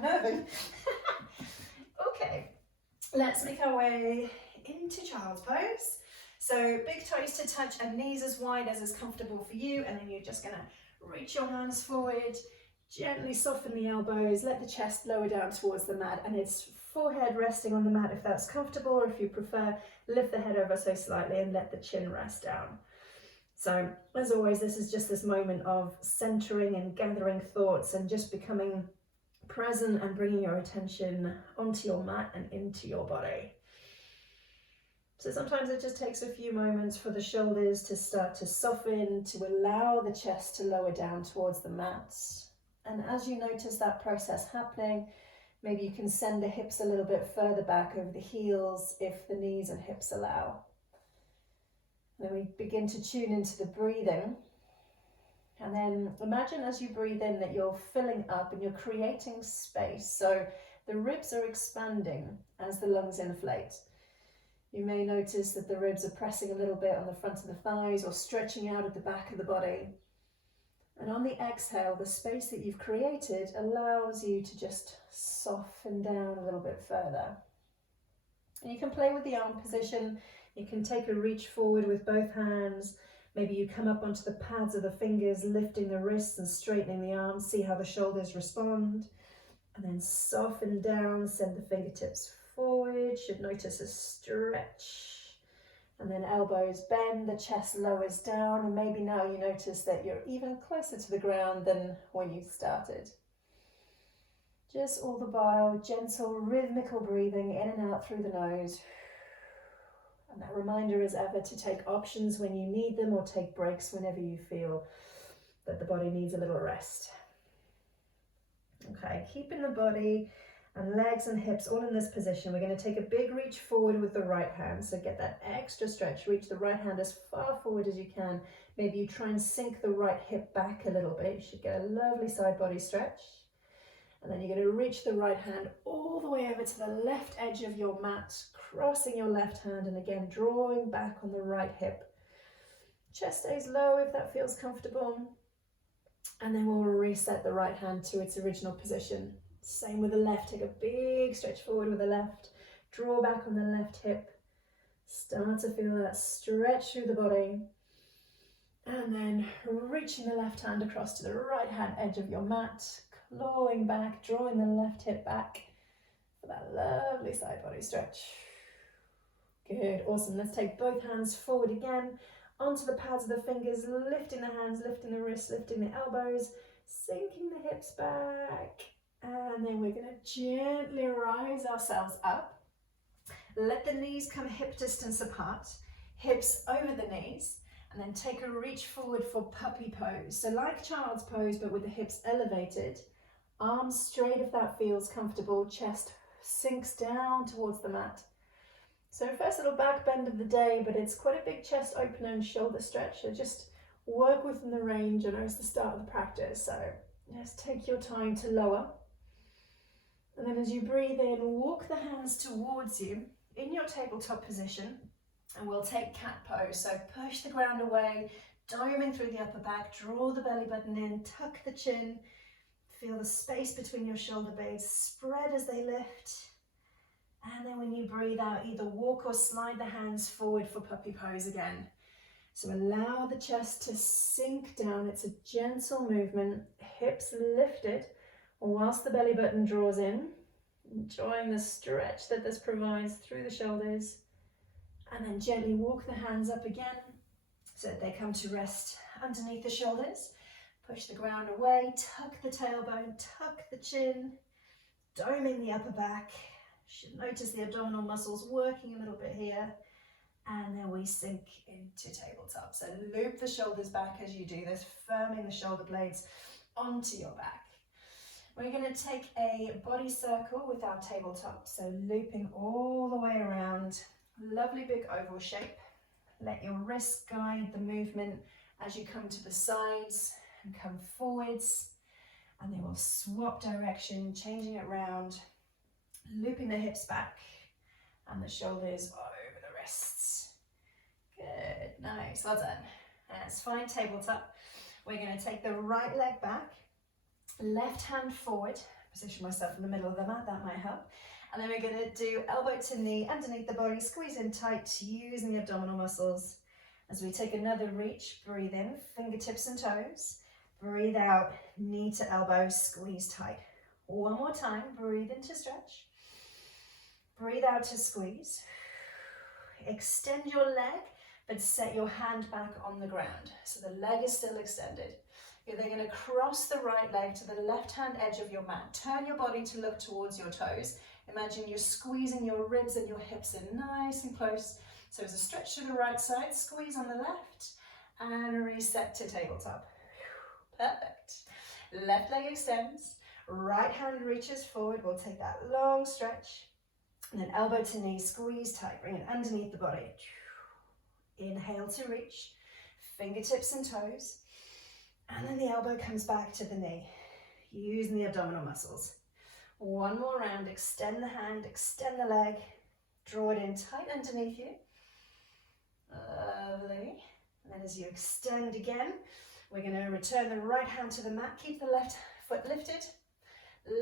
unnerving. Okay, let's make our way into child's pose. So big toes to touch and knees as wide as is comfortable for you, and then you're just gonna reach your hands forward, gently soften the elbows, let the chest lower down towards the mat, and it's forehead resting on the mat if that's comfortable, or if you prefer, lift the head ever so slightly and let the chin rest down. So as always, this is just this moment of centering and gathering thoughts and just becoming present and bringing your attention onto your mat and into your body. So sometimes it just takes a few moments for the shoulders to start to soften, to allow the chest to lower down towards the mat. And as you notice that process happening, maybe you can send the hips a little bit further back over the heels if the knees and hips allow. Then we begin to tune into the breathing. And then imagine as you breathe in that you're filling up and you're creating space. So the ribs are expanding as the lungs inflate. You may notice that the ribs are pressing a little bit on the front of the thighs or stretching out at the back of the body. And on the exhale, the space that you've created allows you to just soften down a little bit further. And you can play with the arm position. You can take a reach forward with both hands. Maybe you come up onto the pads of the fingers, lifting the wrists and straightening the arms. See how the shoulders respond. And then soften down, send the fingertips forward. Should notice a stretch. And then elbows bend, the chest lowers down, and maybe now you notice that you're even closer to the ground than when you started. Just all the while, gentle, rhythmical breathing in and out through the nose. And that reminder as ever to take options when you need them or take breaks whenever you feel that the body needs a little rest. Okay, keeping the body and legs and hips all in this position. We're going to take a big reach forward with the right hand. So get that extra stretch. Reach the right hand as far forward as you can. Maybe you try and sink the right hip back a little bit. You should get a lovely side body stretch. And then you're going to reach the right hand all the way over to the left edge of your mat, crossing your left hand and again drawing back on the right hip. Chest stays low if that feels comfortable. And then we'll reset the right hand to its original position. Same with the left, take a big stretch forward with the left, draw back on the left hip, start to feel that stretch through the body, and then reaching the left hand across to the right hand edge of your mat, clawing back, drawing the left hip back for that lovely side body stretch. Good, awesome. Let's take both hands forward again, onto the pads of the fingers, lifting the hands, lifting the wrists, lifting the elbows, sinking the hips back. And then we're going to gently rise ourselves up. Let the knees come hip distance apart, hips over the knees, and then take a reach forward for puppy pose. So like child's pose, but with the hips elevated, arms straight if that feels comfortable, chest sinks down towards the mat. So first little back bend of the day, but it's quite a big chest opener and shoulder stretch. So just work within the range. I know it's the start of the practice, so just take your time to lower. And then as you breathe in, walk the hands towards you in your tabletop position, and we'll take cat pose. So push the ground away, doming through the upper back, draw the belly button in, tuck the chin, feel the space between your shoulder blades spread as they lift. And then when you breathe out, either walk or slide the hands forward for puppy pose again. So allow the chest to sink down. It's a gentle movement, hips lifted, whilst the belly button draws in, enjoying the stretch that this provides through the shoulders. And then gently walk the hands up again so that they come to rest underneath the shoulders. Push the ground away, tuck the tailbone, tuck the chin, doming the upper back. Should notice the abdominal muscles working a little bit here. And then we sink into tabletop. So loop the shoulders back as you do this, firming the shoulder blades onto your back. We're going to take a body circle with our tabletop, so looping all the way around, lovely big oval shape. Let your wrists guide the movement as you come to the sides and come forwards, and then we'll swap direction, changing it round, looping the hips back and the shoulders over the wrists. Good, nice, well done. That's fine, tabletop. We're going to take the right leg back, left hand forward, Position myself in the middle of the mat, that might help. And then we're going to do elbow to knee underneath the body, squeeze in tight, using the abdominal muscles. As we take another reach, breathe in, fingertips and toes. Breathe out, knee to elbow, squeeze tight. One more time, breathe in to stretch. Breathe out to squeeze. Extend your leg, but set your hand back on the ground. So the leg is still extended. You're then going to cross the right leg to the left-hand edge of your mat. Turn your body to look towards your toes. Imagine you're squeezing your ribs and your hips in nice and close. So as a stretch to the right side, squeeze on the left, and reset to tabletop. Perfect. Left leg extends, right hand reaches forward. We'll take that long stretch. And then elbow to knee, squeeze tight, bring it underneath the body. Inhale to reach, fingertips and toes. And then the elbow comes back to the knee, using the abdominal muscles. One more round, extend the hand, extend the leg, draw it in tight underneath you. Lovely. And then as you extend again, we're going to return the right hand to the mat, keep the left foot lifted.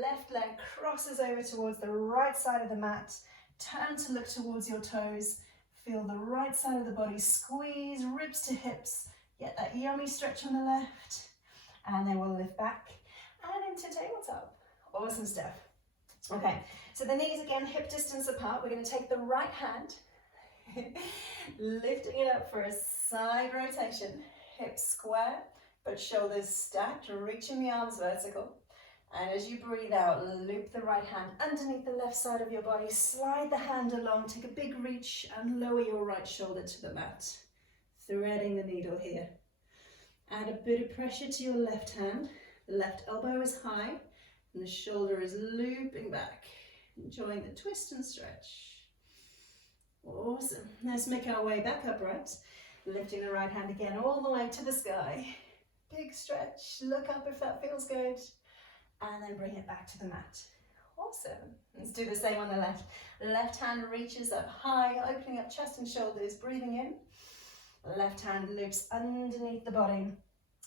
Left leg crosses over towards the right side of the mat. Turn to look towards your toes. Feel the right side of the body squeeze, ribs to hips. Get that yummy stretch on the left. And then we'll lift back and into tabletop. Awesome stuff. Okay, so the knees again, hip distance apart. We're going to take the right hand, lifting it up for a side rotation. Hips square, but shoulders stacked, reaching the arms vertical. And as you breathe out, loop the right hand underneath the left side of your body. Slide the hand along, take a big reach and lower your right shoulder to the mat. Threading the needle here. Add a bit of pressure to your left hand. The left elbow is high and the shoulder is looping back. Enjoying the twist and stretch. Awesome. Let's make our way back upright. Lifting the right hand again all the way to the sky. Big stretch. Look up if that feels good. And then bring it back to the mat. Awesome. Let's do the same on the left. Left hand reaches up high, opening up chest and shoulders, breathing in. Left hand loops underneath the body,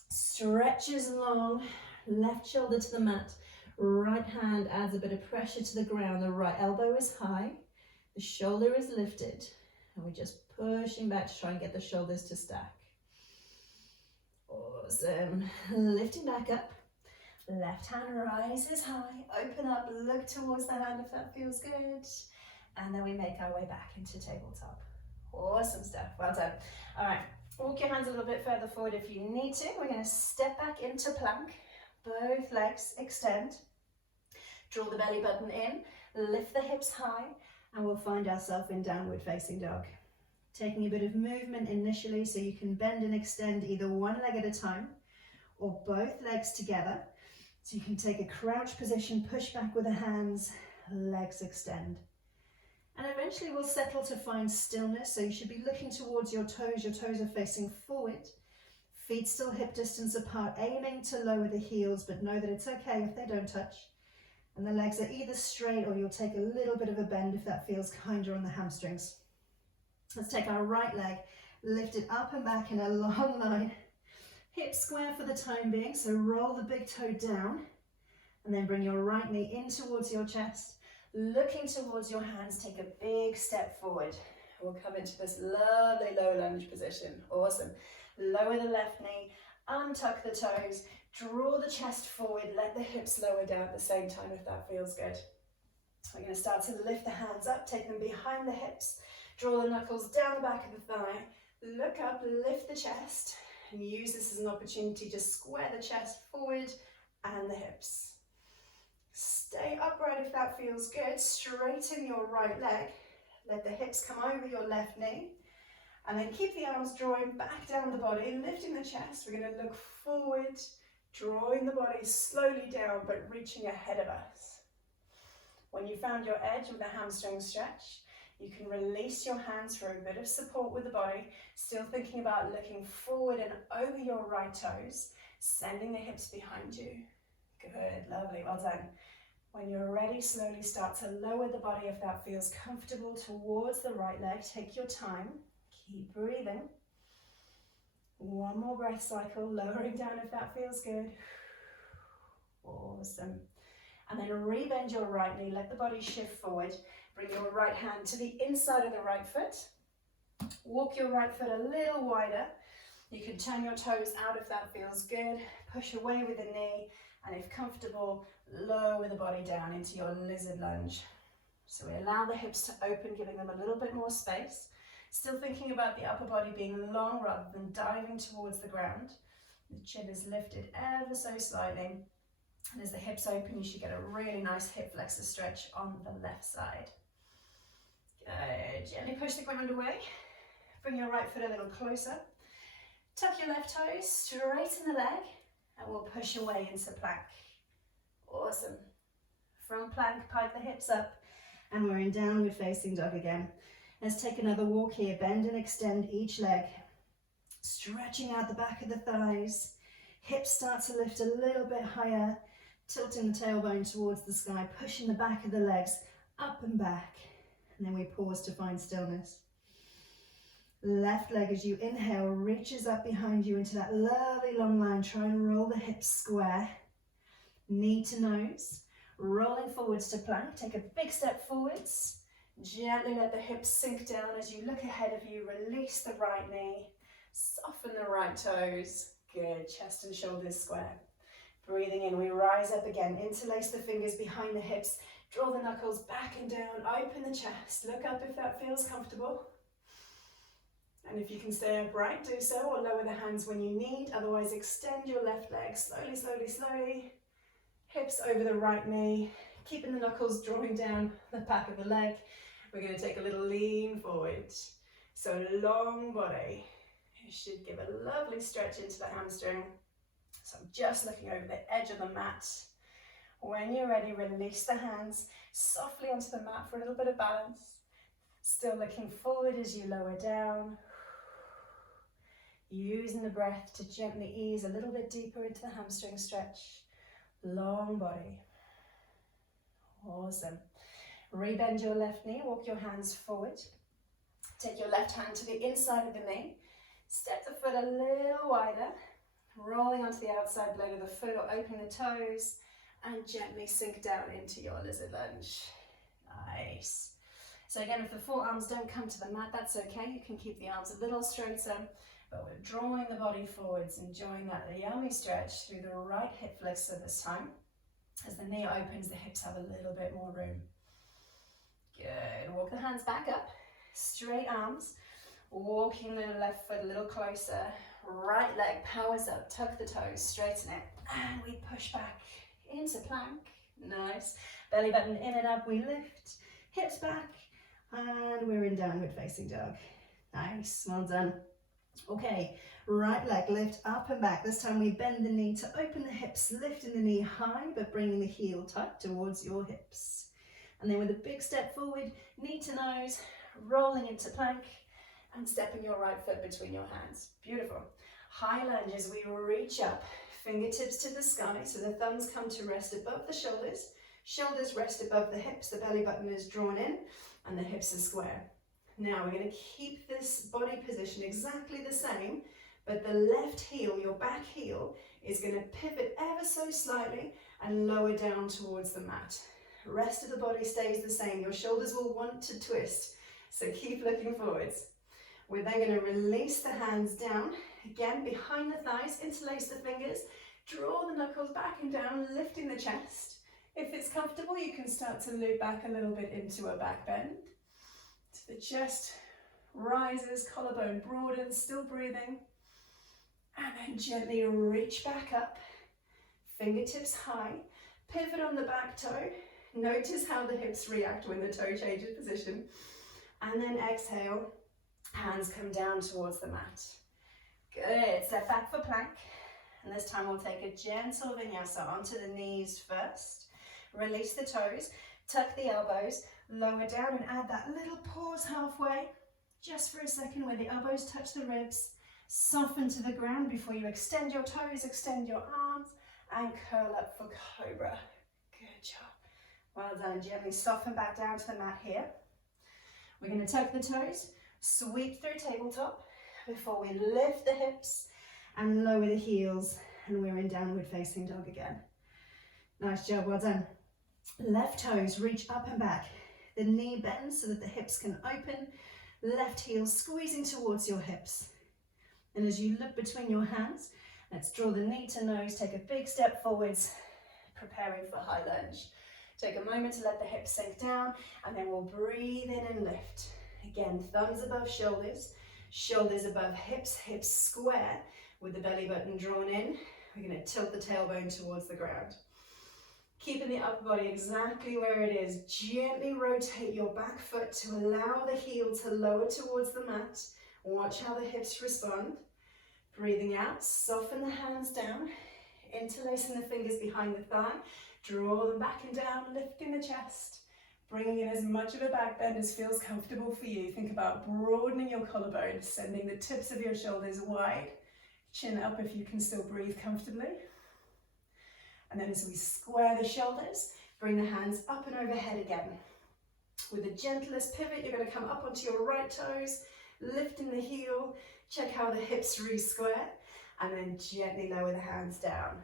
stretches long, left shoulder to the mat. Right hand adds a bit of pressure to the ground. The right elbow is high, the shoulder is lifted, and we're just pushing back to try and get the shoulders to stack. Awesome. Lifting back up. Left hand rises high, open up, look towards the hand if that feels good. And then we make our way back into tabletop. Awesome stuff, well done. All right, walk your hands a little bit further forward if you need to. We're going to step back into plank. Both legs extend. Draw the belly button in, lift the hips high, and we'll find ourselves in downward facing dog. Taking a bit of movement initially so you can bend and extend either one leg at a time or both legs together. So you can take a crouch position, push back with the hands, legs extend. And eventually we'll settle to find stillness. So you should be looking towards your toes are facing forward. Feet still hip distance apart, aiming to lower the heels, but know that it's okay if they don't touch. And the legs are either straight or you'll take a little bit of a bend if that feels kinder on the hamstrings. Let's take our right leg, lift it up and back in a long line. Hip square for the time being, so roll the big toe down and then bring your right knee in towards your chest. Looking towards your hands, take a big step forward. We'll come into this lovely low lunge position. Awesome. Lower the left knee, untuck the toes, draw the chest forward, let the hips lower down at the same time if that feels good. We're going to start to lift the hands up, take them behind the hips, draw the knuckles down the back of the thigh, look up, lift the chest, and use this as an opportunity to square the chest forward and the hips. Stay upright if that feels good. Straighten your right leg. Let the hips come over your left knee. And then keep the arms drawing back down the body, lifting the chest. We're going to look forward, drawing the body slowly down, but reaching ahead of us. When you found your edge with the hamstring stretch, you can release your hands for a bit of support with the body, still thinking about looking forward and over your right toes, sending the hips behind you. Good, lovely, well done. When you're ready, slowly start to lower the body if that feels comfortable towards the right leg. Take your time, keep breathing. One more breath cycle, lowering down if that feels good. Awesome. And then rebend your right knee, let the body shift forward. Bring your right hand to the inside of the right foot. Walk your right foot a little wider. You can turn your toes out if that feels good. Push away with the knee, and if comfortable, lower the body down into your lizard lunge. So we allow the hips to open, giving them a little bit more space. Still thinking about the upper body being long rather than diving towards the ground. The chin is lifted ever so slightly. And as the hips open, you should get a really nice hip flexor stretch on the left side. Good. Gently push the ground away. Bring your right foot a little closer. Tuck your left toes, straighten the leg, and we'll push away into plank. Awesome. From plank, pike the hips up, and we're in downward facing dog again. Let's take another walk here. Bend and extend each leg. Stretching out the back of the thighs. Hips start to lift a little bit higher. Tilting the tailbone towards the sky. Pushing the back of the legs up and back. And then we pause to find stillness. Left leg as you inhale reaches up behind you into that lovely long line. Try and roll the hips square. Knee to nose. Rolling forwards to plank. Take a big step forwards. Gently let the hips sink down as you look ahead of you. Release the right knee. Soften the right toes. Good. Chest and shoulders square. Breathing in, we rise up again. Interlace the fingers behind the hips. Draw the knuckles back and down. Open the chest. Look up if that feels comfortable. And if you can stay upright, do so, or lower the hands when you need. Otherwise, extend your left leg. Slowly, slowly, slowly. Hips over the right knee. Keeping the knuckles drawing down the back of the leg. We're going to take a little lean forward. So long body. You should give a lovely stretch into the hamstring. So I'm just looking over the edge of the mat. When you're ready, release the hands softly onto the mat for a little bit of balance. Still looking forward as you lower down. Using the breath to gently ease a little bit deeper into the hamstring stretch. Long body. Awesome. Rebend your left knee, walk your hands forward. Take your left hand to the inside of the knee. Step the foot a little wider. Rolling onto the outside blade of the foot or open the toes. And gently sink down into your lizard lunge. Nice. So again, if the forearms don't come to the mat, that's okay. You can keep the arms a little straighter. But we're drawing the body forwards, enjoying that yummy stretch through the right hip flexor this time. As the knee opens, the hips have a little bit more room. Good. Walk the hands back up. Straight arms. Walking the left foot a little closer. Right leg powers up. Tuck the toes. Straighten it. And we push back into plank. Nice. Belly button in and up. We lift. Hips back. And we're in downward facing dog. Nice. Well done. Okay, right leg lift up and back. This time we bend the knee to open the hips, lifting the knee high, but bringing the heel tuck towards your hips. And then with a big step forward, knee to nose, rolling into plank, and stepping your right foot between your hands. Beautiful. High lunge as we reach up, fingertips to the sky, so the thumbs come to rest above the shoulders. Shoulders rest above the hips, the belly button is drawn in, and the hips are square. Now we're going to keep this body position exactly the same, but the left heel, your back heel, is going to pivot ever so slightly and lower down towards the mat. The rest of the body stays the same. Your shoulders will want to twist, so keep looking forwards. We're then going to release the hands down, again behind the thighs, interlace the fingers, draw the knuckles back and down, lifting the chest. If it's comfortable, you can start to loop back a little bit into a back bend. The chest rises, collarbone broadens, still breathing. And then gently reach back up, fingertips high, pivot on the back toe. Notice how the hips react when the toe changes position. And then exhale, hands come down towards the mat. Good, step back for plank. And this time we'll take a gentle vinyasa onto the knees first. Release the toes, tuck the elbows, lower down and add that little pause halfway, just for a second where the elbows touch the ribs. Soften to the ground before you extend your toes, extend your arms, and curl up for cobra. Good job. Well done. Gently soften back down to the mat here. We're going to tuck the toes, sweep through tabletop before we lift the hips and lower the heels, and we're in downward facing dog again. Nice job. Well done. Left toes reach up and back. The knee bends so that the hips can open. Left heel squeezing towards your hips. And as you look between your hands, let's draw the knee to nose, take a big step forwards, preparing for high lunge. Take a moment to let the hips sink down, and then we'll breathe in and lift. Again, thumbs above shoulders, shoulders above hips, hips square with the belly button drawn in. We're going to tilt the tailbone towards the ground. Keeping the upper body exactly where it is. Gently rotate your back foot to allow the heel to lower towards the mat. Watch how the hips respond. Breathing out, soften the hands down, interlacing the fingers behind the thigh. Draw them back and down, lifting the chest. Bringing in as much of a back bend as feels comfortable for you. Think about broadening your collarbone, sending the tips of your shoulders wide. Chin up if you can still breathe comfortably. And then as we square the shoulders, bring the hands up and overhead again. With the gentlest pivot, you're going to come up onto your right toes, lifting the heel. Check how the hips re-square, and then gently lower the hands down.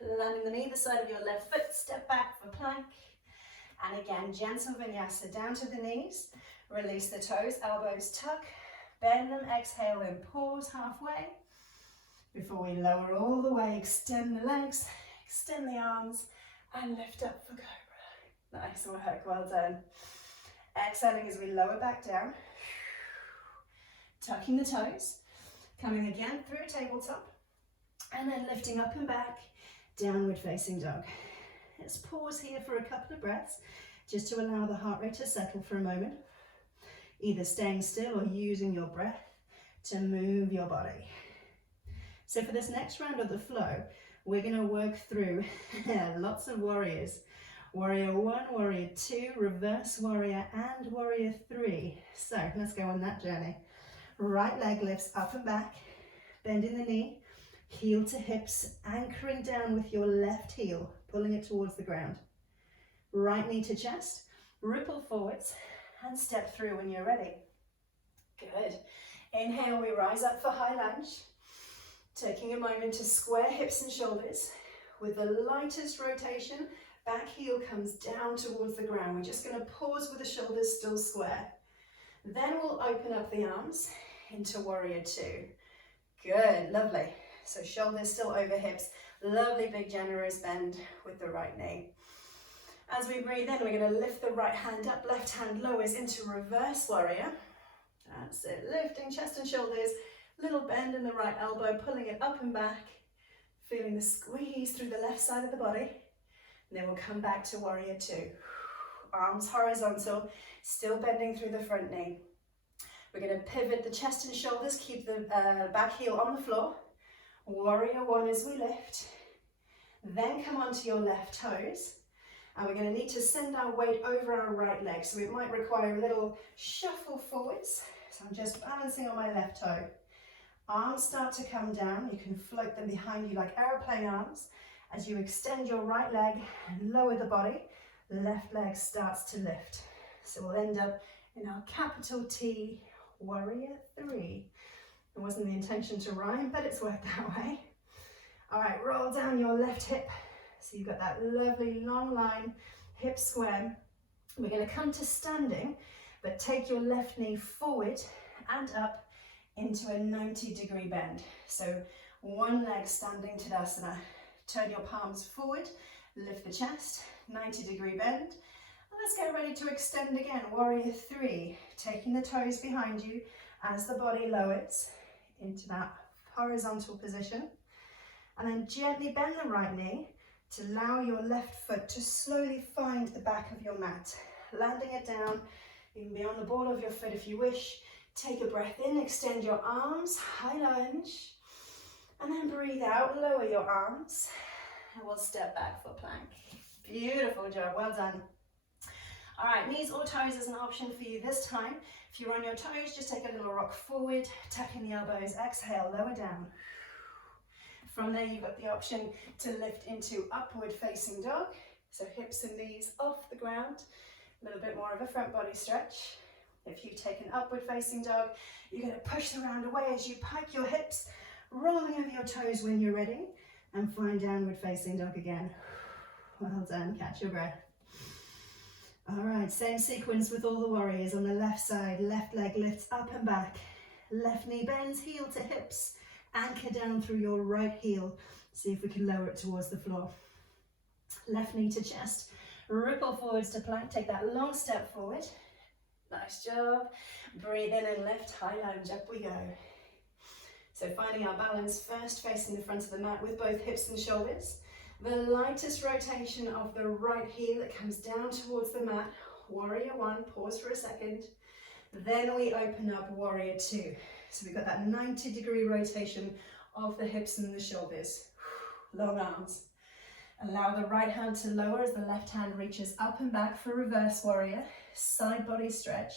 Landing them either side of your left foot, step back for plank. And again, gentle vinyasa down to the knees. Release the toes, elbows tuck. Bend them, exhale, then pause halfway. Before we lower all the way, extend the legs, extend the arms, and lift up for cobra. Nice work, well done. Exhaling as we lower back down. Tucking the toes. Coming again through tabletop. And then lifting up and back, downward facing dog. Let's pause here for a couple of breaths, just to allow the heart rate to settle for a moment. Either staying still or using your breath to move your body. So for this next round of the flow, we're going to work through lots of warriors. Warrior 1, warrior 2, reverse warrior, and warrior 3. So let's go on that journey. Right leg lifts up and back, bending the knee, heel to hips, anchoring down with your left heel, pulling it towards the ground. Right knee to chest, ripple forwards, and step through when you're ready. Good. Inhale, we rise up for high lunge. Taking a moment to square hips and shoulders. With the lightest rotation, back heel comes down towards the ground. We're just going to pause with the shoulders still square. Then we'll open up the arms into warrior 2. Good, lovely. So shoulders still over hips. Lovely big generous bend with the right knee. As we breathe in, we're going to lift the right hand up, left hand lowers into reverse warrior. That's it, lifting chest and shoulders. Little bend in the right elbow, pulling it up and back, feeling the squeeze through the left side of the body. And then we'll come back to warrior 2. Arms horizontal, still bending through the front knee. We're going to pivot the chest and shoulders, keep the back heel on the floor. Warrior 1 as we lift. Then come onto your left toes. And we're going to need to send our weight over our right leg. So it might require a little shuffle forwards. So I'm just balancing on my left toe. Arms start to come down. You can float them behind you like airplane arms. As you extend your right leg and lower the body, left leg starts to lift. So we'll end up in our capital T, warrior 3. It wasn't the intention to rhyme, but it's worked that way. All right, roll down your left hip. So you've got that lovely long line, hip square. We're going to come to standing, but take your left knee forward and up into a 90-degree bend. So one leg standing Tadasana. Turn your palms forward, lift the chest, 90-degree bend. And let's get ready to extend again. Warrior 3, taking the toes behind you as the body lowers into that horizontal position. And then gently bend the right knee to allow your left foot to slowly find the back of your mat. Landing it down, you can be on the ball of your foot if you wish. Take a breath in, extend your arms, high lunge. And then breathe out, lower your arms. And we'll step back for plank. Beautiful job, well done. All right, knees or toes is an option for you this time. If you're on your toes, just take a little rock forward, tucking the elbows, exhale, lower down. From there, you've got the option to lift into upward facing dog. So hips and knees off the ground, a little bit more of a front body stretch. If you take an upward facing dog, you're going to push the round away as you pike your hips, rolling over your toes when you're ready, and find downward facing dog again. Well done, catch your breath. All right, same sequence with all the warriors. On the left side, left leg lifts up and back. Left knee bends, heel to hips. Anchor down through your right heel. See if we can lower it towards the floor. Left knee to chest. Ripple forwards to plank. Take that long step forward. Nice job. Breathe in and lift, high lunge, up we go. So finding our balance, first facing the front of the mat with both hips and shoulders. The lightest rotation of the right heel that comes down towards the mat. Warrior one, pause for a second. Then we open up warrior two. So we've got that 90-degree rotation of the hips and the shoulders. Long arms. Allow the right hand to lower as the left hand reaches up and back for reverse warrior. Side body stretch.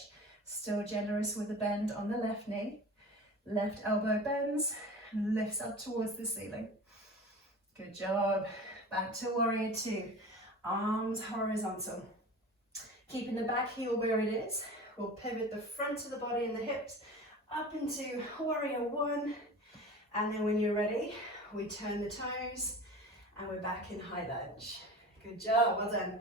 Still generous with a bend on the left knee. Left elbow bends, lifts up towards the ceiling. Good job. Back to warrior two. Arms horizontal. Keeping the back heel where it is. We'll pivot the front of the body and the hips up into warrior one. And then when you're ready, we turn the toes and we're back in high lunge. Good job, well done.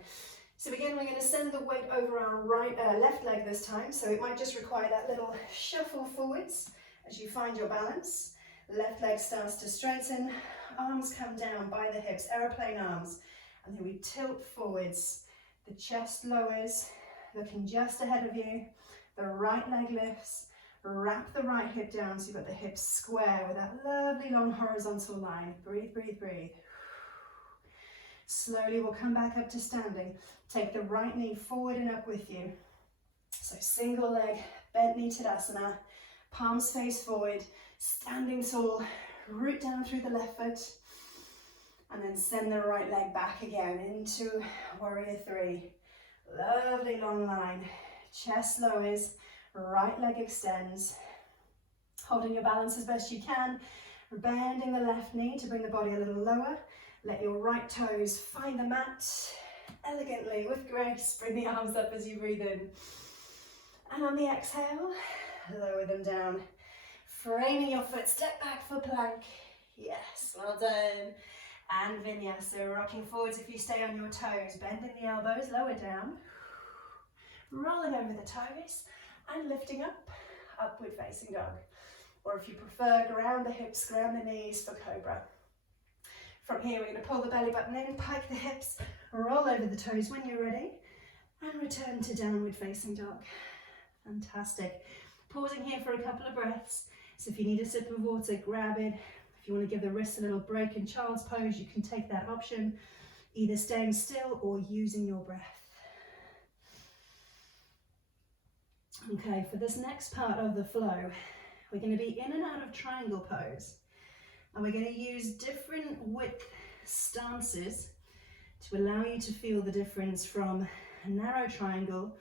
So again, we're going to send the weight over our left leg this time. So it might just require that little shuffle forwards as you find your balance. Left leg starts to straighten, arms come down by the hips, aeroplane arms, and then we tilt forwards. The chest lowers, looking just ahead of you. The right leg lifts, wrap the right hip down so you've got the hips square with that lovely long horizontal line. Breathe, breathe, breathe. Slowly we'll come back up to standing. Take the right knee forward and up with you. So single leg, bent knee Tadasana, palms face forward, standing tall, root down through the left foot, and then send the right leg back again into warrior three. Lovely long line, chest lowers, right leg extends, holding your balance as best you can, bending the left knee to bring the body a little lower. Let your right toes find the mat elegantly with grace. Bring the arms up as you breathe in. And on the exhale, lower them down. Framing your foot, step back for plank. Yes, well done. And Vinyasa, rocking forwards if you stay on your toes. Bending the elbows, lower down. Rolling over the toes and lifting up, upward facing dog. Or if you prefer, ground the hips, ground the knees for cobra. From here, we're going to pull the belly button in, pike the hips, roll over the toes when you're ready, and return to downward facing dog. Fantastic. Pausing here for a couple of breaths. So if you need a sip of water, grab it. If you want to give the wrists a little break in child's pose, you can take that option, either staying still or using your breath. Okay, for this next part of the flow, we're going to be in and out of triangle pose. And we're going to use different width stances to allow you to feel the difference from a narrow triangle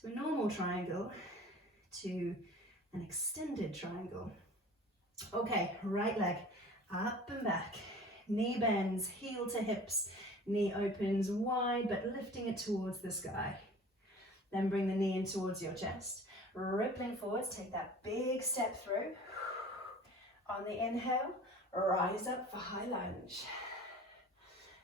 to a normal triangle to an extended triangle. Okay, right leg up and back, knee bends, heel to hips, knee opens wide but lifting it towards the sky. Then bring the knee in towards your chest, rippling forwards, take that big step through. On the inhale, rise up for high lunge.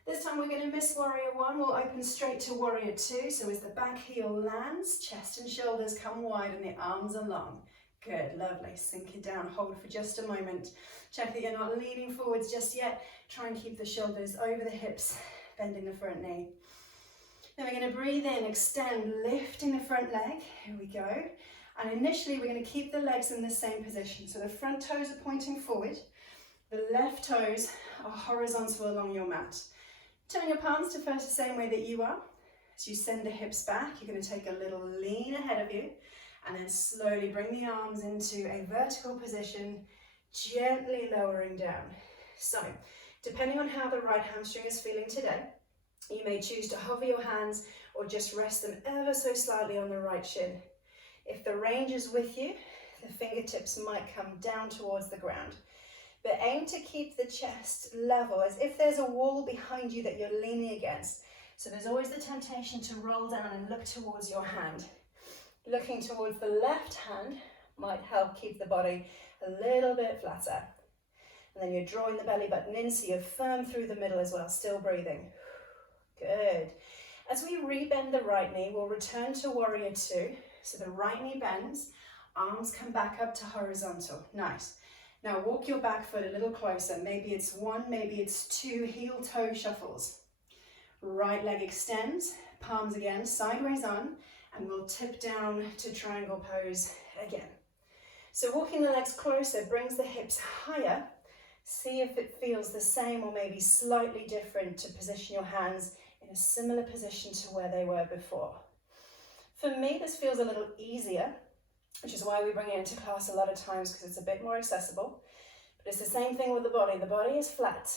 This time we're going to miss warrior one. We'll open straight to warrior two. So as the back heel lands, chest and shoulders come wide and the arms are long. Good, lovely. Sink it down, hold for just a moment. Check that you're not leaning forwards just yet. Try and keep the shoulders over the hips, bending the front knee. Then we're going to breathe in, extend, lifting the front leg. Here we go. And initially we're going to keep the legs in the same position. So the front toes are pointing forward. The left toes are horizontal along your mat. Turn your palms to face the same way that you are. As you send the hips back, you're going to take a little lean ahead of you and then slowly bring the arms into a vertical position, gently lowering down. So, depending on how the right hamstring is feeling today, you may choose to hover your hands or just rest them ever so slightly on the right shin. If the range is with you, the fingertips might come down towards the ground. But aim to keep the chest level, as if there's a wall behind you that you're leaning against. So there's always the temptation to roll down and look towards your hand. Looking towards the left hand might help keep the body a little bit flatter. And then you're drawing the belly button in so you're firm through the middle as well, still breathing. Good. As we rebend the right knee, we'll return to warrior two. So the right knee bends, arms come back up to horizontal. Nice. Now walk your back foot a little closer. Maybe it's one, maybe it's two heel toe shuffles. Right leg extends, palms again, sideways on, and we'll tip down to triangle pose again. So walking the legs closer brings the hips higher. See if it feels the same or maybe slightly different to position your hands in a similar position to where they were before. For me, this feels a little easier, which is why we bring it into class a lot of times, because it's a bit more accessible. But it's the same thing with the body. The body is flat.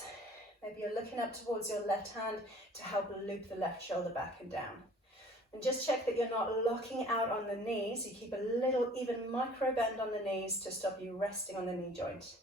Maybe you're looking up towards your left hand to help loop the left shoulder back and down. And just check that you're not locking out on the knees. You keep a little, even micro bend on the knees to stop you resting on the knee joint.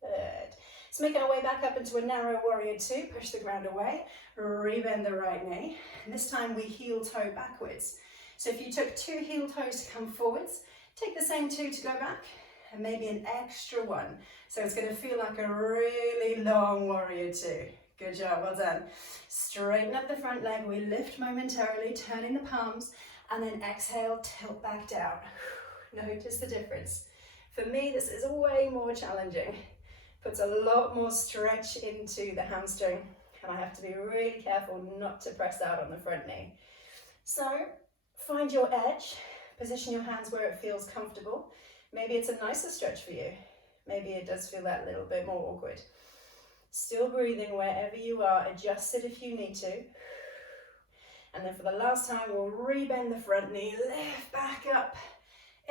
Good. So making our way back up into a narrow warrior two, push the ground away, rebend the right knee. And this time we heel toe backwards. So if you took two heel toes to come forwards, take the same two to go back, and maybe an extra one. So it's going to feel like a really long warrior two. Good job, well done. Straighten up the front leg, we lift momentarily, turning the palms, and then exhale, tilt back down. Notice the difference. For me, this is way more challenging. Puts a lot more stretch into the hamstring, and I have to be really careful not to press out on the front knee. So find your edge, position your hands where it feels comfortable. Maybe it's a nicer stretch for you. Maybe it does feel that little bit more awkward. Still breathing wherever you are, adjust it if you need to. And then for the last time, we'll rebend the front knee, lift back up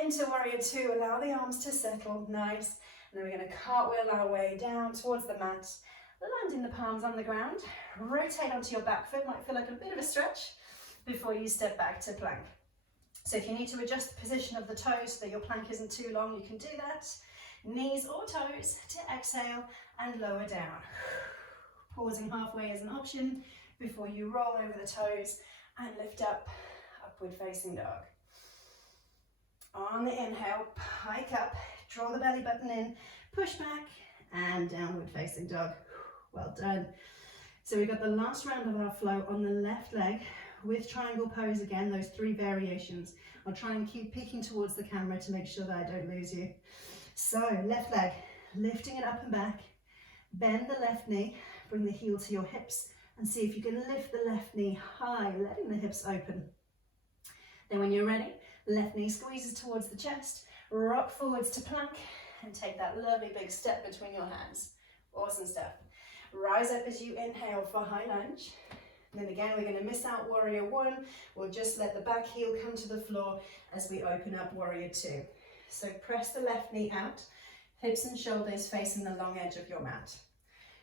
into warrior two, allow the arms to settle, nice. And then we're going to cartwheel our way down towards the mat, landing the palms on the ground, rotate onto your back foot, might feel like a bit of a stretch before you step back to plank. So if you need to adjust the position of the toes so that your plank isn't too long, you can do that. Knees or toes to exhale and lower down. Pausing halfway is an option before you roll over the toes and lift up, upward facing dog. On the inhale, pike up, draw the belly button in, push back, and downward facing dog. Well done. So we've got the last round of our flow on the left leg with triangle pose again, those three variations. I'll try and keep peeking towards the camera to make sure that I don't lose you. So left leg, lifting it up and back, bend the left knee, bring the heel to your hips, and see if you can lift the left knee high, letting the hips open. Then when you're ready, left knee squeezes towards the chest, rock forwards to plank, and take that lovely big step between your hands. Awesome stuff. Rise up as you inhale for high lunge. And then again, we're going to miss out warrior one. We'll just let the back heel come to the floor as we open up warrior two. So press the left knee out, hips and shoulders facing the long edge of your mat.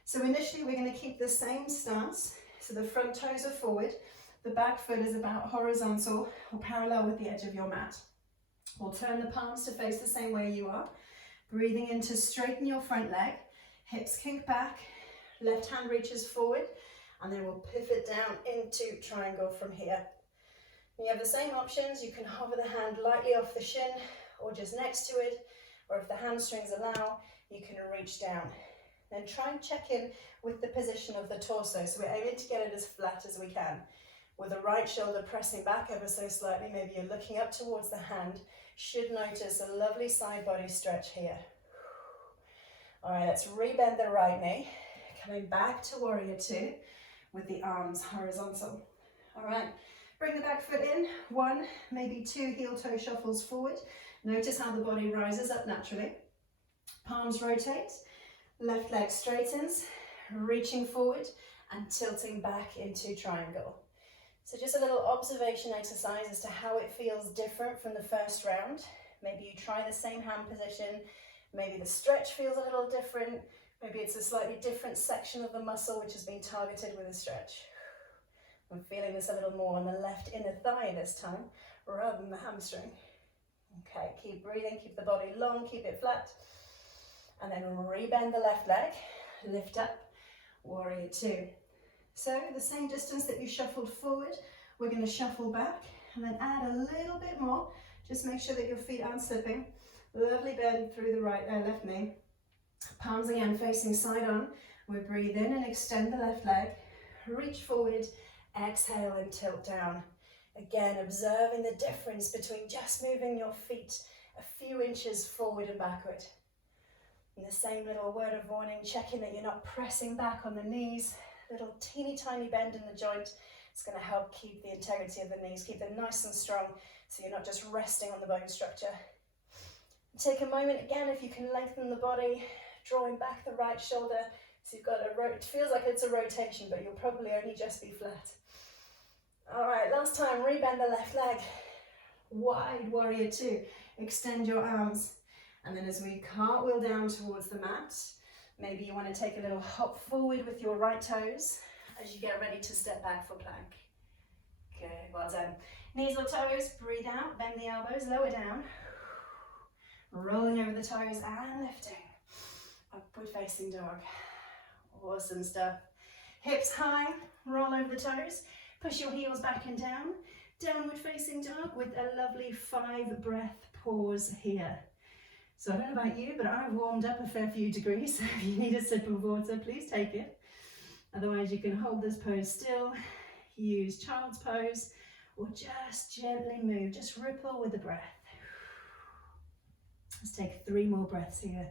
So initially, we're going to keep the same stance. So the front toes are forward. The back foot is about horizontal or parallel with the edge of your mat. We'll turn the palms to face the same way you are. Breathing in to straighten your front leg. Hips kink back. Left hand reaches forward. And then we'll pivot down into triangle from here. You have the same options. You can hover the hand lightly off the shin or just next to it. Or if the hamstrings allow, you can reach down. Then try and check in with the position of the torso. So we're aiming to get it as flat as we can. With the right shoulder pressing back ever so slightly, maybe you're looking up towards the hand. Should notice a lovely side body stretch here. All right, let's rebend the right knee. Coming back to warrior two with the arms horizontal. All right, bring the back foot in. One, maybe two heel toe shuffles forward. Notice how the body rises up naturally. Palms rotate. Left leg straightens, reaching forward and tilting back into triangle. So just a little observation exercise as to how it feels different from the first round. Maybe you try the same hand position, maybe the stretch feels a little different, maybe it's a slightly different section of the muscle which has been targeted with a stretch. I'm feeling this a little more on the left inner thigh this time, rather than the hamstring. Okay, keep breathing, keep the body long, keep it flat. And then rebend the left leg, lift up, warrior two. So the same distance that you shuffled forward, we're going to shuffle back and then add a little bit more. Just make sure that your feet aren't slipping. Lovely bend through the left knee. Palms again facing side on. We breathe in and extend the left leg. Reach forward, Exhale and tilt down. Again, observing the difference between just moving your feet a few inches forward and backward. And the same little word of warning, checking that you're not pressing back on the knees. Little teeny tiny bend in the joint. It's going to help keep the integrity of the knees, keep them nice and strong, so you're not just resting on the bone structure. Take a moment again, if you can lengthen the body, drawing back the right shoulder, so you've got it feels like it's a rotation, but you'll probably only just be flat. All right, last time, rebend the left leg. Wide warrior two. Extend your arms. And then as we cartwheel down towards the mat, maybe you want to take a little hop forward with your right toes as you get ready to step back for plank. Good, well done. Knees or toes, breathe out, bend the elbows, lower down. Rolling over the toes and lifting. Upward facing dog. Awesome stuff. Hips high, roll over the toes. Push your heels back and down. Downward facing dog with a lovely 5 breath pause here. So I don't know about you, but I've warmed up a fair few degrees. So if you need a sip of water, please take it. Otherwise you can hold this pose still, use child's pose, or just gently move, just ripple with the breath. Let's take 3 more breaths here.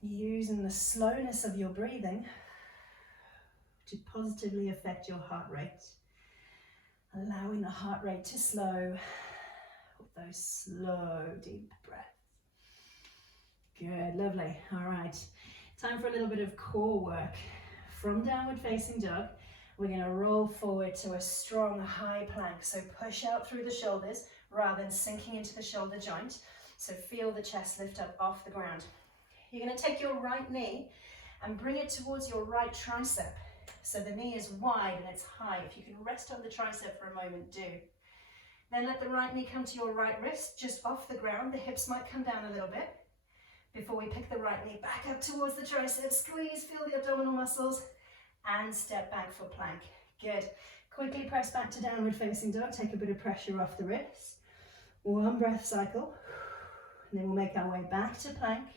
Using the slowness of your breathing to positively affect your heart rate. Allowing the heart rate to slow with those slow, deep breaths. Good, lovely. All right, time for a little bit of core work. From downward facing dog, we're going to roll forward to a strong high plank. So push out through the shoulders rather than sinking into the shoulder joint. So feel the chest lift up off the ground. You're going to take your right knee and bring it towards your right tricep. So the knee is wide and it's high. If you can rest on the tricep for a moment, do. Then let the right knee come to your right wrist, just off the ground. The hips might come down a little bit before we pick the right knee back up towards the tricep. Squeeze, feel the abdominal muscles, and step back for plank. Good. Quickly press back to downward facing dog. Take a bit of pressure off the wrists. 1 breath cycle. And then we'll make our way back to plank.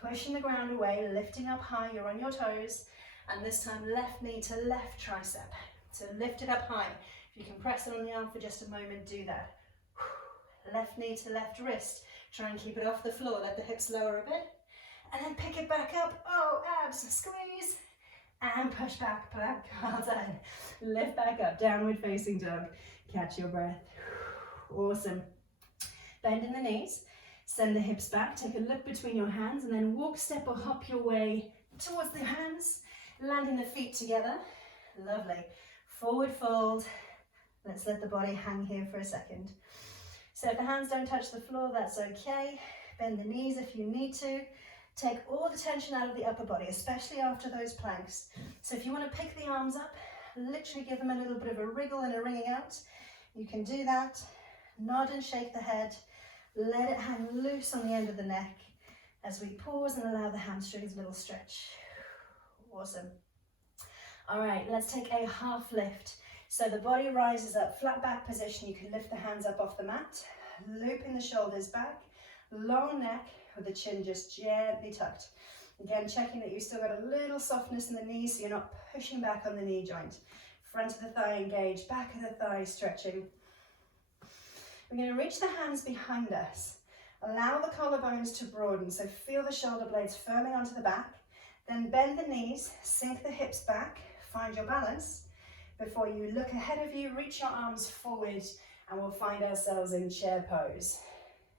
Pushing the ground away, lifting up high. You're on your toes. And this time, left knee to left tricep. So lift it up high. If you can press it on the arm for just a moment, do that. Left knee to left wrist. Try and keep it off the floor. Let the hips lower a bit. And then pick it back up. Oh, abs, squeeze. And push back, plank. Well done. Lift back up, downward facing dog. Catch your breath. Awesome. Bend in the knees. Send the hips back. Take a look between your hands and then walk, step or hop your way towards the hands. Landing the feet together. Lovely. Forward fold. Let's let the body hang here for a second. So if the hands don't touch the floor, that's okay. Bend the knees if you need to. Take all the tension out of the upper body, especially after those planks. So if you want to pick the arms up, literally give them a little bit of a wriggle and a wringing out. You can do that. Nod and shake the head. Let it hang loose on the end of the neck as we pause and allow the hamstrings a little stretch. Awesome. All right, let's take a half lift. So the body rises up, flat back position. You can lift the hands up off the mat, looping the shoulders back, long neck with the chin just gently tucked. Again, checking that you've still got a little softness in the knees so you're not pushing back on the knee joint. Front of the thigh engaged, back of the thigh stretching. We're going to reach the hands behind us. Allow the collarbones to broaden, so feel the shoulder blades firming onto the back. Then bend the knees, sink the hips back, find your balance. Before you look ahead of you, reach your arms forward and we'll find ourselves in chair pose.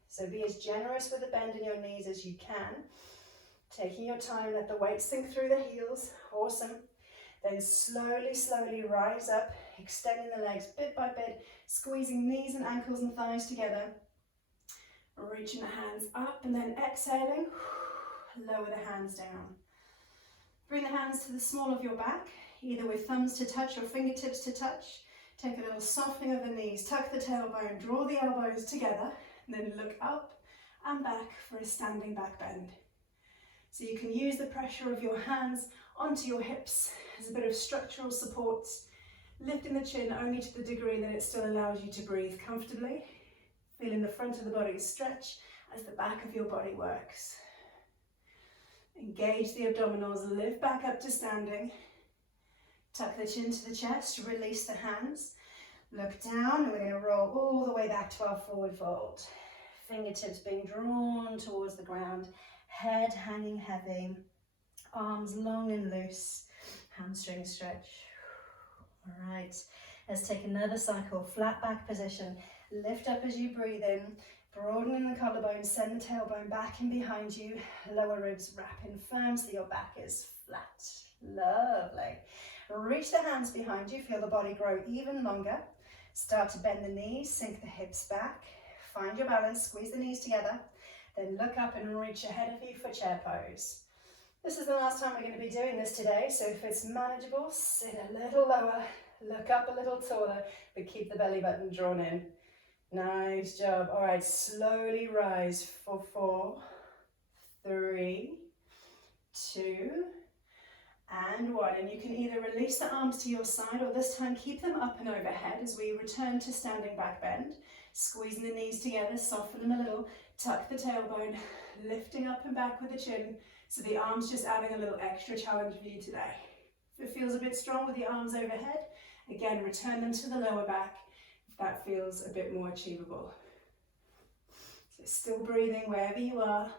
So be as generous with the bend in your knees as you can. Taking your time, let the weight sink through the heels. Awesome. Then slowly, slowly rise up, extending the legs bit by bit, squeezing knees and ankles and thighs together. Reaching the hands up and then exhaling, lower the hands down. Bring the hands to the small of your back, either with thumbs to touch or fingertips to touch. Take a little softening of the knees, tuck the tailbone, draw the elbows together, and then look up and back for a standing back bend. So you can use the pressure of your hands onto your hips as a bit of structural support, lifting the chin only to the degree that it still allows you to breathe comfortably. Feeling the front of the body stretch as the back of your body works. Engage the abdominals, lift back up to standing. Tuck the chin to the chest, release the hands. Look down, and we're going to roll all the way back to our forward fold. Fingertips being drawn towards the ground, head hanging heavy, arms long and loose, hamstring stretch. All right, let's take another cycle, flat back position. Lift up as you breathe in, broadening the collarbone, send the tailbone back and behind you, lower ribs wrap in firm so your back is flat. Lovely. Reach the hands behind you, feel the body grow even longer. Start to bend the knees, sink the hips back, find your balance, squeeze the knees together, then look up and reach ahead of you for chair pose. This is the last time we're going to be doing this today, so if it's manageable, sit a little lower, look up a little taller, but keep the belly button drawn in. Nice job. All right, slowly rise for 4, 3, 2, and 1. And you can either release the arms to your side or this time keep them up and overhead as we return to standing back bend. Squeezing the knees together, soften them a little, tuck the tailbone, lifting up and back with the chin. So the arms just adding a little extra challenge for you today. If it feels a bit strong with the arms overhead, again, return them to the lower back if that feels a bit more achievable. So still breathing wherever you are.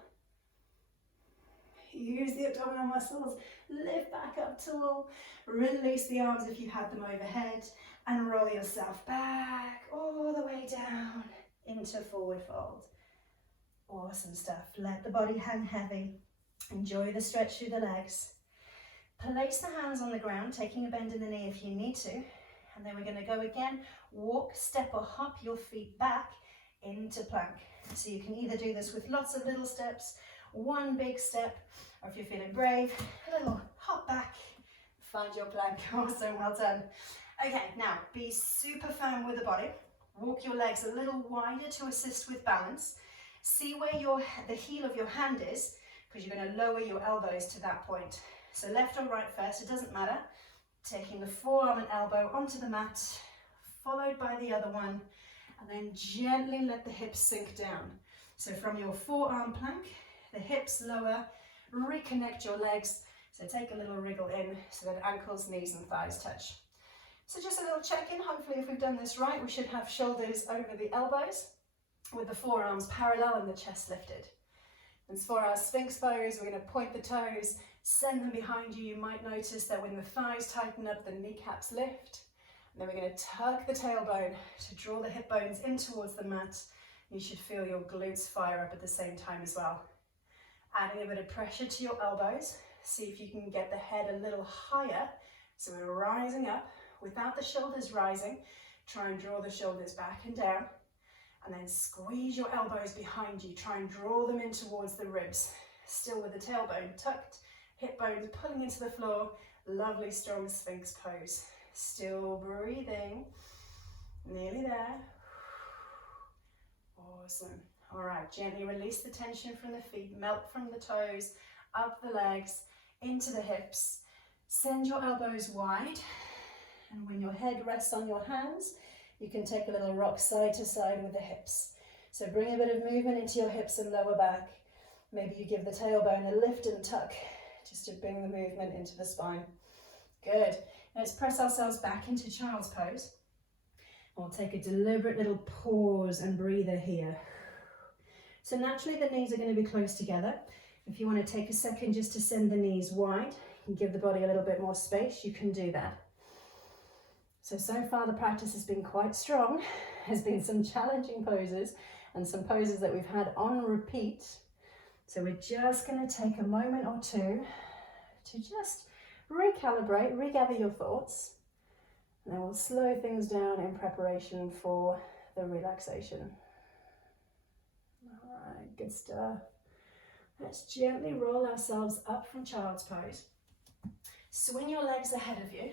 Use the abdominal muscles, lift back up tall, release the arms if you had them overhead, and roll yourself back all the way down into forward fold. Awesome stuff. Let the body hang heavy. Enjoy the stretch through the legs. Place the hands on the ground, taking a bend in the knee if you need to. And then we're going to go again. Walk, step or hop your feet back into plank. So you can either do this with lots of little steps, one big step, or if you're feeling brave, a little hop back, find your plank. Awesome, well done. Okay, now be super firm with the body. Walk your legs a little wider to assist with balance. See where the heel of your hand is, because you're going to lower your elbows to that point. So left or right first, it doesn't matter. Taking the forearm and elbow onto the mat, followed by the other one, and then gently let the hips sink down. So from your forearm plank, the hips lower, reconnect your legs. So take a little wriggle in so that ankles, knees and thighs touch. So just a little check-in. Hopefully if we've done this right, we should have shoulders over the elbows with the forearms parallel and the chest lifted. And for our Sphinx pose, we're going to point the toes, send them behind you. You might notice that when the thighs tighten up, the kneecaps lift. And then we're going to tuck the tailbone to draw the hip bones in towards the mat. You should feel your glutes fire up at the same time as well. Adding a bit of pressure to your elbows. See if you can get the head a little higher. So we're rising up without the shoulders rising. Try and draw the shoulders back and down. And then squeeze your elbows behind you. Try and draw them in towards the ribs. Still with the tailbone tucked, hip bones pulling into the floor. Lovely strong Sphinx pose. Still breathing. Nearly there. Awesome. All right, gently release the tension from the feet, melt from the toes, up the legs, into the hips. Send your elbows wide. And when your head rests on your hands, you can take a little rock side to side with the hips. So bring a bit of movement into your hips and lower back. Maybe you give the tailbone a lift and tuck just to bring the movement into the spine. Good. Now let's press ourselves back into child's pose. We'll take a deliberate little pause and breather here. So naturally the knees are going to be close together. If you want to take a second just to send the knees wide and give the body a little bit more space, you can do that. So far the practice has been quite strong. There's been some challenging poses and some poses that we've had on repeat. So we're just going to take a moment or two to just recalibrate, regather your thoughts. And then we'll slow things down in preparation for the relaxation. All right, good stuff. Let's gently roll ourselves up from child's pose. Swing your legs ahead of you.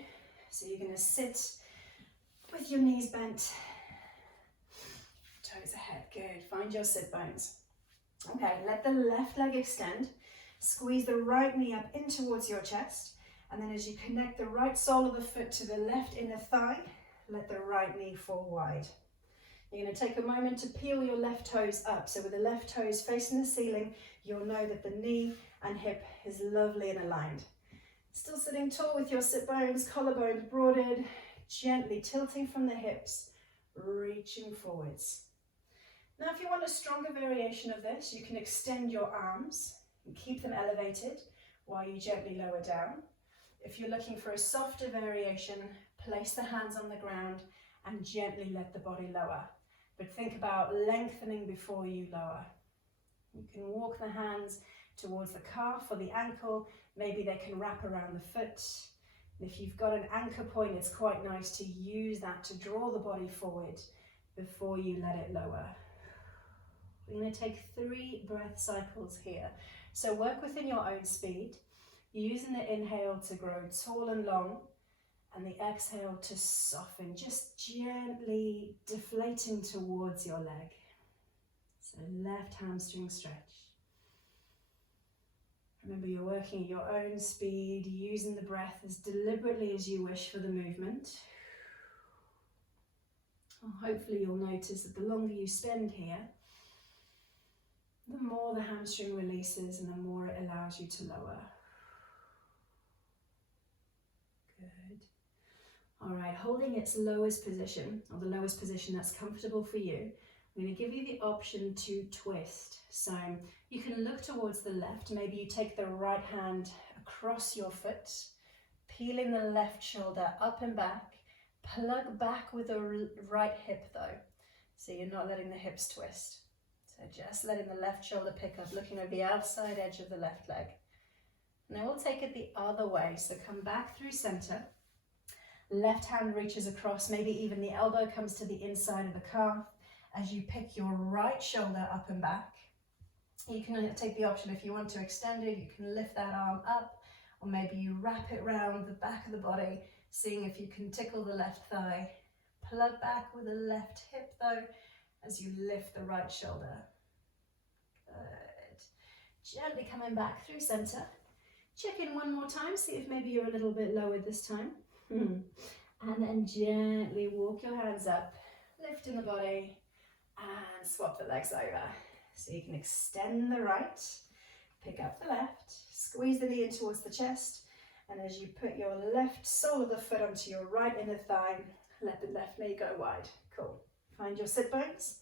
So you're going to sit with your knees bent, toes ahead. Good. Find your sit bones. Okay, let the left leg extend. Squeeze the right knee up in towards your chest. And then as you connect the right sole of the foot to the left inner thigh, let the right knee fall wide. You're going to take a moment to peel your left toes up. So with the left toes facing the ceiling, you'll know that the knee and hip is lovely and aligned. Still sitting tall with your sit bones, collarbones broadened, gently tilting from the hips, reaching forwards. Now if you want a stronger variation of this, you can extend your arms and keep them elevated while you gently lower down. If you're looking for a softer variation, place the hands on the ground and gently let the body lower. But think about lengthening before you lower. You can walk the hands towards the calf or the ankle. Maybe they can wrap around the foot. And if you've got an anchor point, it's quite nice to use that to draw the body forward before you let it lower. We're going to take 3 breath cycles here. So work within your own speed, using the inhale to grow tall and long, and the exhale to soften, just gently deflating towards your leg. So left hamstring stretch. Remember, you're working at your own speed, using the breath as deliberately as you wish for the movement. Well, hopefully you'll notice that the longer you spend here, the more the hamstring releases and the more it allows you to lower. Good. All right, holding its lowest position, or the lowest position that's comfortable for you, I'm going to give you the option to twist. So you can look towards the left. Maybe you take the right hand across your foot, peeling the left shoulder up and back. Plug back with the right hip though, so you're not letting the hips twist. So just letting the left shoulder pick up, looking over the outside edge of the left leg. Now we'll take it the other way. So come back through center. Left hand reaches across, maybe even the elbow comes to the inside of the calf. As you pick your right shoulder up and back, you can take the option, if you want to extend it, you can lift that arm up, or maybe you wrap it around the back of the body, seeing if you can tickle the left thigh. Plug back with the left hip though, as you lift the right shoulder. Good. Gently coming back through center. Check in one more time, see if maybe you're a little bit lower this time. And then gently walk your hands up, lifting the body, and swap the legs over. So you can extend the right, pick up the left, squeeze the knee in towards the chest, and as you put your left sole of the foot onto your right inner thigh, let the left knee go wide. Cool. Find your sit bones,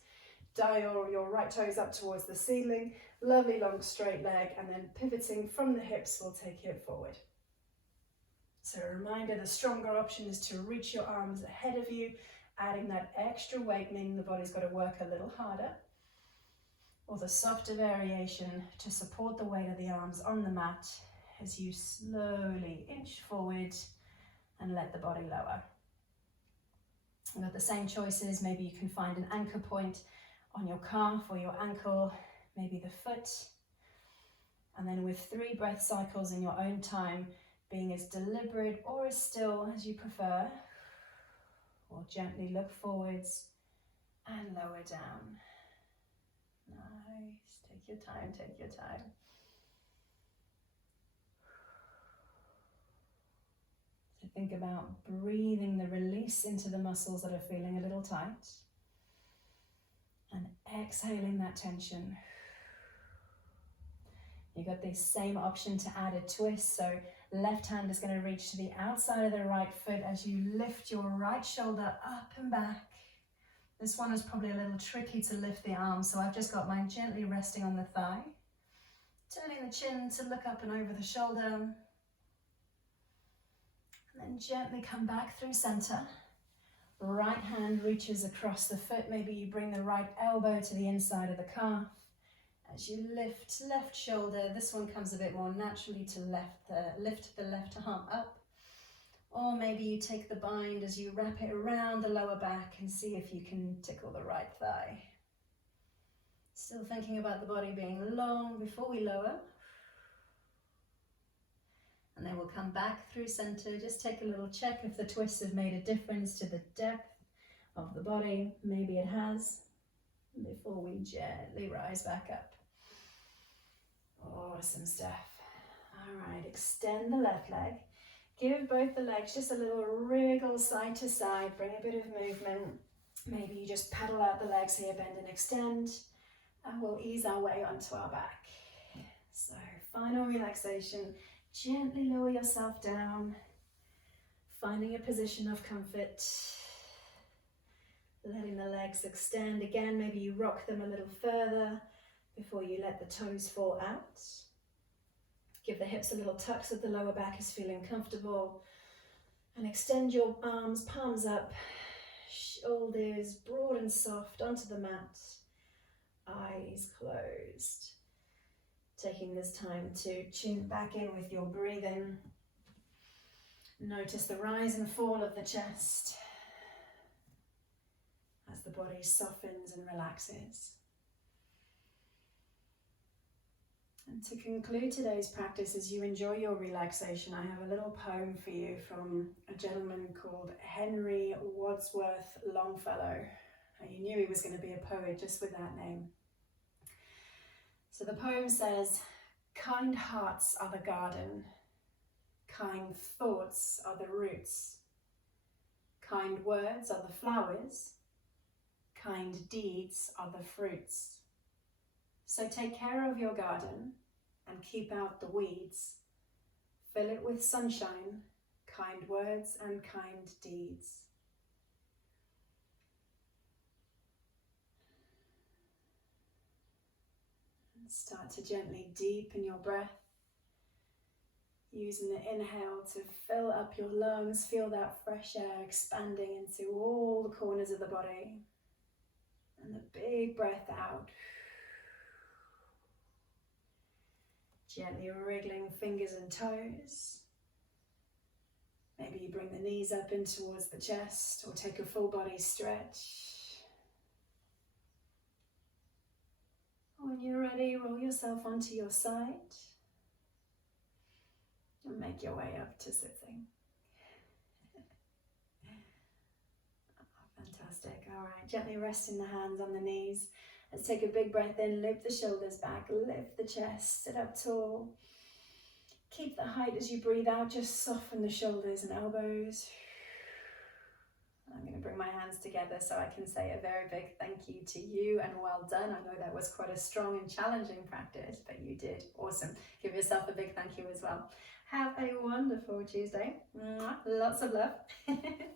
dial your right toes up towards the ceiling, lovely long straight leg, and then pivoting from the hips will take it forward. So a reminder, the stronger option is to reach your arms ahead of you, adding that extra weight, meaning the body's got to work a little harder. Or the softer variation to support the weight of the arms on the mat as you slowly inch forward and let the body lower. You've got the same choices. Maybe you can find an anchor point on your calf or your ankle, maybe the foot. And then with 3 breath cycles in your own time, being as deliberate or as still as you prefer, or gently look forwards and lower down. Nice. Take your time, take your time. So think about breathing the release into the muscles that are feeling a little tight. And exhaling that tension. You've got the same option to add a twist. So left hand is going to reach to the outside of the right foot as you lift your right shoulder up and back. This one is probably a little tricky to lift the arm, so I've just got mine gently resting on the thigh. Turning the chin to look up and over the shoulder. And then gently come back through center. Right hand reaches across the foot. Maybe you bring the right elbow to the inside of the calf. As you lift left shoulder, this one comes a bit more naturally to lift the left arm up. Or maybe you take the bind as you wrap it around the lower back and see if you can tickle the right thigh. Still thinking about the body being long before we lower. And then we'll come back through center. Just take a little check if the twists have made a difference to the depth of the body. Maybe it has. Before we gently rise back up. Awesome stuff. All right, extend the left leg. Give both the legs just a little wriggle side to side. Bring a bit of movement. Maybe you just paddle out the legs here, bend and extend. And we'll ease our way onto our back. So final relaxation. Gently lower yourself down, finding a position of comfort. Letting the legs extend. Again, maybe you rock them a little further before you let the toes fall out. Give the hips a little tuck so the lower back is feeling comfortable. And extend your arms, palms up, shoulders broad and soft onto the mat. Eyes closed. Taking this time to tune back in with your breathing. Notice the rise and fall of the chest as the body softens and relaxes. And to conclude today's practice, as you enjoy your relaxation, I have a little poem for you from a gentleman called Henry Wadsworth Longfellow. You knew he was going to be a poet just with that name. So the poem says, "Kind hearts are the garden, kind thoughts are the roots, kind words are the flowers, kind deeds are the fruits. So take care of your garden and keep out the weeds. Fill it with sunshine, kind words and kind deeds." And start to gently deepen your breath, using the inhale to fill up your lungs. Feel that fresh air expanding into all the corners of the body. And the big breath out. Gently wriggling fingers and toes. Maybe you bring the knees up in towards the chest or take a full body stretch. When you're ready, roll yourself onto your side and make your way up to sitting. Fantastic. All right, gently resting the hands on the knees. Let's take a big breath in, loop the shoulders back, lift the chest, sit up tall. Keep the height as you breathe out, just soften the shoulders and elbows. I'm going to bring my hands together so I can say a very big thank you to you and well done. I know that was quite a strong and challenging practice, but you did awesome. Give yourself a big thank you as well. Have a wonderful Tuesday. Lots of love.